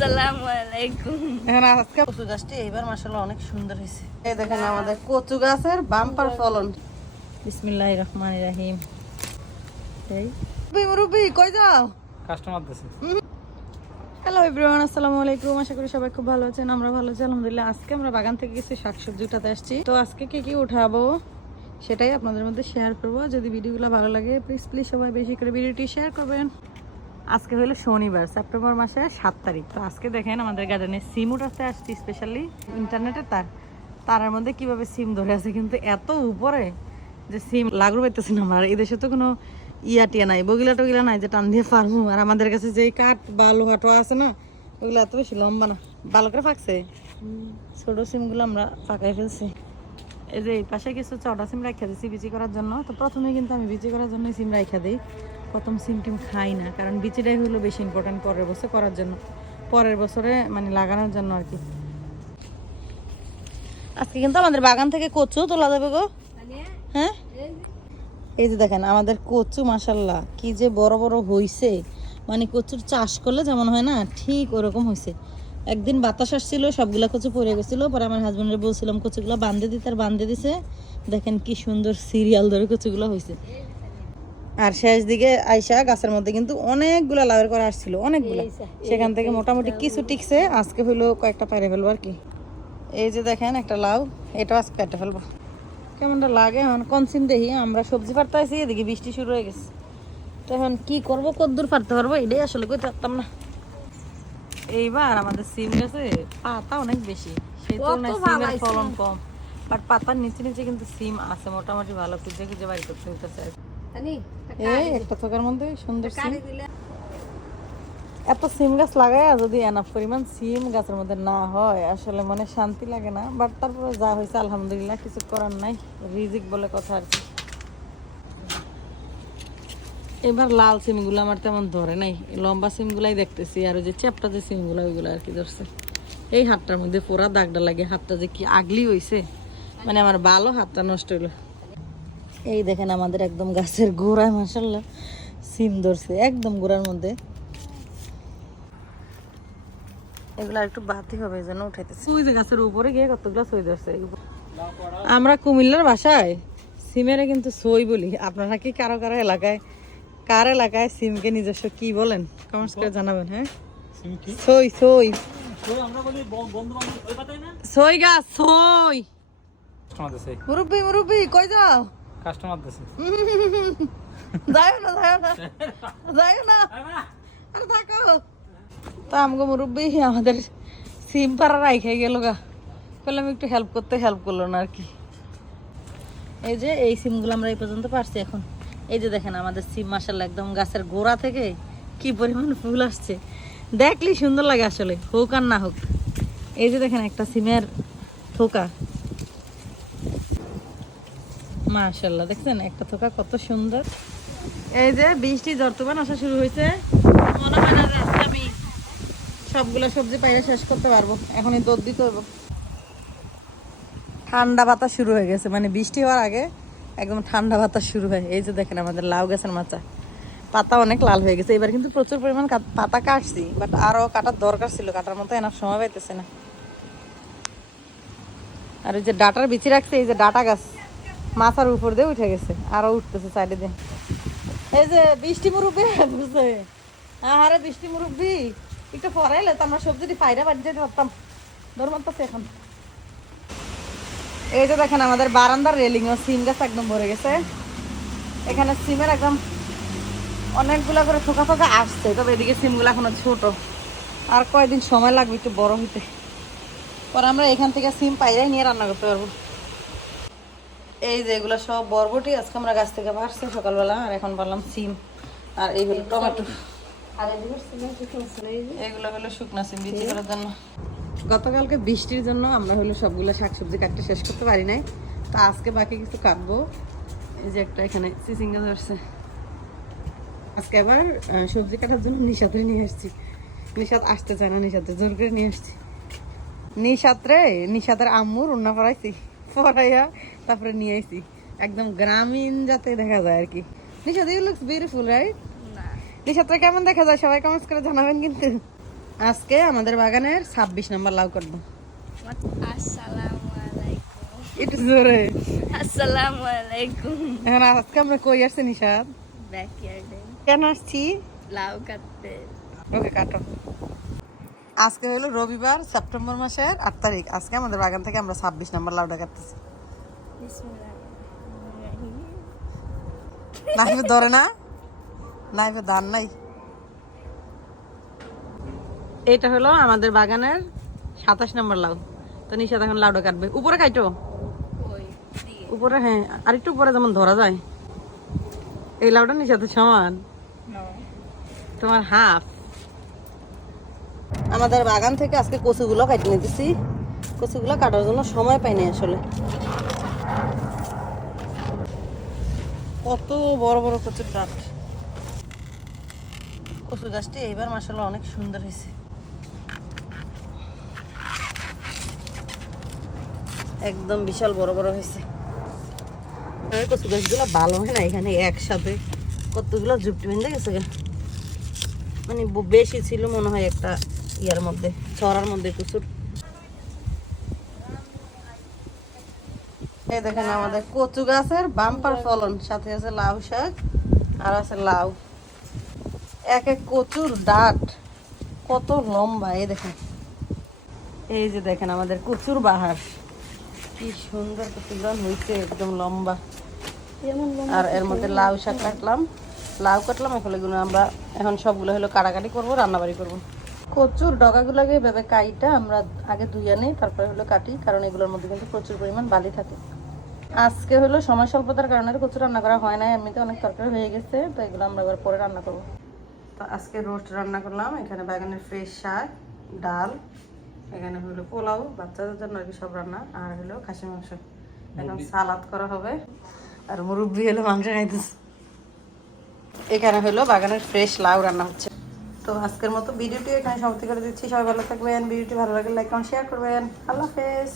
আসসালামু আলাইকুম। এখন আজকে কচু গাছটি এইবার মাসাল্লাহ অনেক সুন্দর হয়েছে। এই দেখেন আমাদের কচু গাছের বাম্পার ফলন। বিসমিল্লাহ রহমান রাহিম। এই। রুবি, রুবি কই যাও? কাস্টমার দিছে। হ্যালো এভরিওয়ান আসসালামু আলাইকুম। আশা করি সবাই খুব ভালো আছেন আমরা ভালো আছি আলহামদুলিল্লাহ। আজকে আমরা বাগান থেকে কিছু শাকসবজি উঠাতে আসছি। তো আজকে কি কি উঠাবো সেটাই আপনাদের মধ্যে শেয়ার করব। যদি ভিডিওগুলো ভালো লাগে প্লিজ প্লিজ সবাই বেশি করে ভিডিওটি শেয়ার করবেন। আজকে হলো শনিবার, সেপ্টেম্বর মাসের সাত তারিখ। তো আজকে দেখেন আমাদের গার্ডেনে সিম উঠাতে আসছি স্পেশালি ইন্টারনেটে তার, তারের মধ্যে কীভাবে সিম ধরে আছে, কিন্তু এত উপরে যে সিম লাগু পাইতেছে না আমার। এদেশে তো কোনো ইয়া টিয়া নাই, বগিলা টগিলা নাই যে টান দিয়ে পারব আর আমাদের কাছে যেই কাঠ বা লোহা টোয়া আছে না, ওগুলো এত বেশি লম্বা না। ভালো করে ফাঁকছে? ছোট সিমগুলো আমরা ফাঁকাই ফেলছি। এই যে এই পাশে কিছু চটা সিম রাখা দিচ্ছি বিচি করার জন্য। তো প্রথমে কিন্তু আমি বিচি করার জন্য সিম রাখা দিই। প্রথম সিম টিম খাই না, কারণ বিচিটাই হলো বেশি ইম্পর্টেন্ট পরের বছর করার জন্য। পরের বছরে মানে লাগানোর জন্য আর কি। আজকে কিন্তু আমাদের বাগান থেকে কচু তোলা যাবে গো। হ্যাঁ? এই যে দেখেন, আমাদের কচু মাসাল্লাহ কি যে বড় বড় হইছে। মানে কচুর চাষ করলে যেমন হয় না, ঠিক ওরকম হয়েছে একদিন বাতাস আসছিল, সবগুলা কচু পড়ে গেছিল, পরে আমার হাজব্যান্ডের বলছিলাম, কচুগুলো বান্ধে দিতে, আর বান্ধে দিছে। দেখেন কি সুন্দর সিরিয়াল ধরে কচুগুলো হয়েছে আর শেষ দিকে আইসা গাছের মধ্যে কিন্তু অনেকগুলা লাউয়ের করা আসছিল অনেকগুলা। সেখান থেকে মোটামুটি কিছু টিকছে আজকে হইল কয়েকটা পাইরে ফেলব আর কি। এই যে দেখেন একটা লাউ এটাও আজকে কেটে ফেলব। কেমনটা লাগে এখন? কনসিম দেখি আমরা সবজি পারতে আছি এদিকে বৃষ্টি শুরু হয়ে গেছে। তো এখন কি করব কদ্দূর পারতে পারব এটাই আসলে কই পারতাম না। এইবার আমাদের সিম গাছে পাতা অনেক বেশি সেই তুলনায় সিমের ফলন কম। বাট পাতার নিচে নিচে কিন্তু সিম আছে মোটামুটি ভালো খুঁজে খুঁজে বাড়ি করতে হইতেছে একটা থোকার মধ্যে সুন্দর সিম। এত সিম গাছ লাগায় যদি এনাফ পরিমাণ সিম গাছের মধ্যে না হয় আসলে মনে শান্তি লাগে না। বাট তারপরে যা হয়েছে আলহামদুলিল্লাহ কিছু করার নাই। রিজিক বলে কথা আর কি। এবার লাল সিমগুলো আমার তেমন ধরে নাই। লম্বা সিমগুলাই দেখতেছি আর ওই যে চ্যাপটা যে সিমগুলো ওইগুলো আর কি ধরছে। এই হাতটার মধ্যে পুরা দাগটা লাগে হাতটা যে কি আগলি হইছে। মানে আমার ভালো হাতটা নষ্ট হইল। এই দেখেন আমাদের একদম গাছের গোড়ায় মাসাল্লাহ সিম ধরছে একদম গোড়ার মধ্যে। এগুলো একটু বাতি হবে এই জন্য উঠাইতেছে। ওই যে গাছের উপরে গিয়ে কতগুলো সই ধরছে আমরা কুমিল্লার বাসায় সিমেরে কিন্তু সই বলি। আপনারা কি কারও কারও এলাকায় কার এলাকায় সিমকে নিজস্ব কি বলেন? কমেন্টস করে জানাবেন হ্যাঁ? সই সই। সই গাছ সই মুরব্বি মুরব্বি কই যাও? কাস্টমার দিছে। যাও না যাও না। যাও না। আরে থাকো। তো আমগো মুরব্বি, আমাদের সিম পাড়া রাইখে গেল গা। বললাম একটু হেল্প করতে হেল্প করল না আর কি। এই যে, এই সিমগুলো আমরা এই পর্যন্ত পারছি এখন। এই যে দেখেন, আমাদের সিম মাসাল্লাহ একদম গাছের গোড়া থেকে কি পরিমাণ ফুল আসছে। দেখলি সুন্দর লাগে আসলে, হোক আর না হোক। এই যে দেখেন, একটা সিমের থোকা। মাশাল্লাহ দেখছেন? একটা থোকা কত সুন্দর। এই যে বৃষ্টি ঝড় তুফান আসা শুরু হয়েছে, মনে হয় না আমি সবগুলো সবজি পাইলে শেষ করতে পারব। এখনই দৌড় দিতে হইব। ঠান্ডা বাতাস শুরু হয়ে গেছে মানে বৃষ্টি হওয়ার আগে একদম ঠান্ডা বাতাস শুরু হয়। এই যে দেখেন আমাদের লাউ গাছের মাচা। পাতা অনেক লাল হয়ে গেছে। এবার কিন্তু প্রচুর পরিমাণ পাতা কাটছি বাট আরও কাটার দরকার ছিল। কাটার মতো এনার সময় পাইতেছে না। আর এই যে ডাটার বিচি রাখছে, এই যে ডাটা গাছ। মাথার উপর দিয়ে উঠে গেছে, আরও উঠতেছে সাইডে দিয়ে এই যে বৃষ্টি মুরব্বি, বুঝছে? আরে বৃষ্টি মুরব্বি, একটু পরাইলে তো আমরা সবজি পাইরা বাড়ি যেতে পারতাম। ধর মারতেছে এখন। এই যে দেখেন, আমাদের বারান্দার রেলিং ও সিম গাছ একদম ভরে গেছে। এখানে সিমের একদম অনেকগুলা করে থোকা থোকা আসছে, তবে এদিকে সিমগুলো এখনও ছোট। আর কয়দিন সময় লাগবে একটু বড় হইতে। পরে আমরা এখান থেকে সিম পাইরাই নিয়ে রান্না করতে পারব। এই যে এগুলো সব বরবটি আজকে আমরা গাছ থেকে পারছি সকালবেলা আর এখন পারলাম সিম। আর এই হলো টমেটো। এগুলো হলো শুকনা সিম বিক্রি করার জন্য। গতকালকে বৃষ্টির জন্য আমরা হলো সবগুলো শাকসবজি কাটতে শেষ করতে পারি নাই। তো আজকে বাকি কিছু কাটবো। এই যে একটা এখানে চিচিঙ্গা ধরছে। আজকে আবার সবজি কাটার জন্য নিশাতে নিয়ে আসছি। নিশাত আসতে চায় না নিশাতে জোর করে নিয়ে আসছি। নিশাত রে নিশাতের আম্মুর উন্না পড়াইছি। পড়াইয়া তারপরে নিয়ে আসছি একদম গ্রামীণ যাতে দেখা যায় আর কি। Nishat you looks beautiful right নিশাতটা কেমন দেখা যায়? সবাই কমেন্টস করে জানাবেন কিন্তু। আজকে আমাদের বাগানের ছাব্বিশ নাম্বার লাউ করব আসসালামু আলাইকুম। একটু জোরে। আসসালামু আলাইকুম। এখন আজকে আমরা কই আসছি নিশাদ ব্যাকইয়ার্ডে কেন আসছি? লাউ কাটতে। ওকে কাটো। আজকে হলো রবিবার সেপ্টেম্বর মাসের আট তারিখ। আজকে আমাদের বাগান থেকে আমরা ছাব্বিশ নাম্বার লাউটা কাটতেছি বিসমিল্লাহ নাইফে ধরে না? নাইফে ধান নাই। এটা হলো আমাদের বাগানের সাতাশ নম্বর লাউ। তো নিশাদ এখন লাউটা কাটবে। উপরে ওই উপরে হ্যাঁ। আর একটু উপরে যেমন ধরা যায়। এই লাউটা নিশাতে সমান। তোমার হাফ। আমাদের বাগান থেকে আজকে কচুগুলো কাটে নিতেছি কচুগুলো কাটার জন্য সময় পাইনি আসলে। কত বড় বড় কচুর ডাট কচু গাছটি এইবার মাসাল্লাহ অনেক সুন্দর হয়েছে। একদম বিশাল বড় বড় হয়েছে। কচু গাছগুলো ভালো হয় না এখানে একসাথে। কতগুলো জুপটি বেঁধে গেছে। মানে বেশি ছিল মনে হয় একটা ইয়ার মধ্যে ছড়ার মধ্যে প্রচুর। এই দেখেন আমাদের কচু গাছের বাম্পার ফলন, সাথে আছে লাউ শাক, আর আছে লাউ। এক এক কচুর ডাট, কত লম্বা, এই দেখেন। এই যে দেখেন আমাদের কচুর বাহার, কি সুন্দর কচুগুলো হয়েছে একদম লম্বা। আর এর মধ্যে লাউ শাক কাটলাম। লাউ কাটলাম, এখন আমরা, এখন সবগুলো হলো কাটাকাটি করব, রান্নাবাড়ি করব। কচুর ডগাগুলোকে এভাবে কাইটা আমরা আগে ধুইয়া নিই তারপরে হলো কাটি কারণ এগুলোর মধ্যে কিন্তু প্রচুর পরিমাণ বালি থাকে। আজকে হলো সময় স্বল্পতার কারণে কচু রান্না করা হয় না এমনিতে অনেক তরকারি হয়ে গেছে তো এগুলো আমরা এবার পরে রান্না করব। তো আজকে রোস্ট রান্না করলাম এখানে বাগানের ফ্রেশ শাক ডাল এখানে হলো পোলাও বাচ্চাদের জন্য আর কি সব রান্না আর হলো খাসি মাংস। এখন সালাদ করা হবে আর মুরব্বি হলো মাংস খাইতেছে। এখানে হলো বাগানের ফ্রেশ লাউ রান্না হচ্ছে। তো আজকের মতো ভিডিওটি এখানে সমাপ্তি করে দিচ্ছি। সবাই ভালো থাকবেন, ভিডিওটি ভালো লাগলে লাইক কমেন্ট শেয়ার করবেন। আল্লাহ হাফেজ।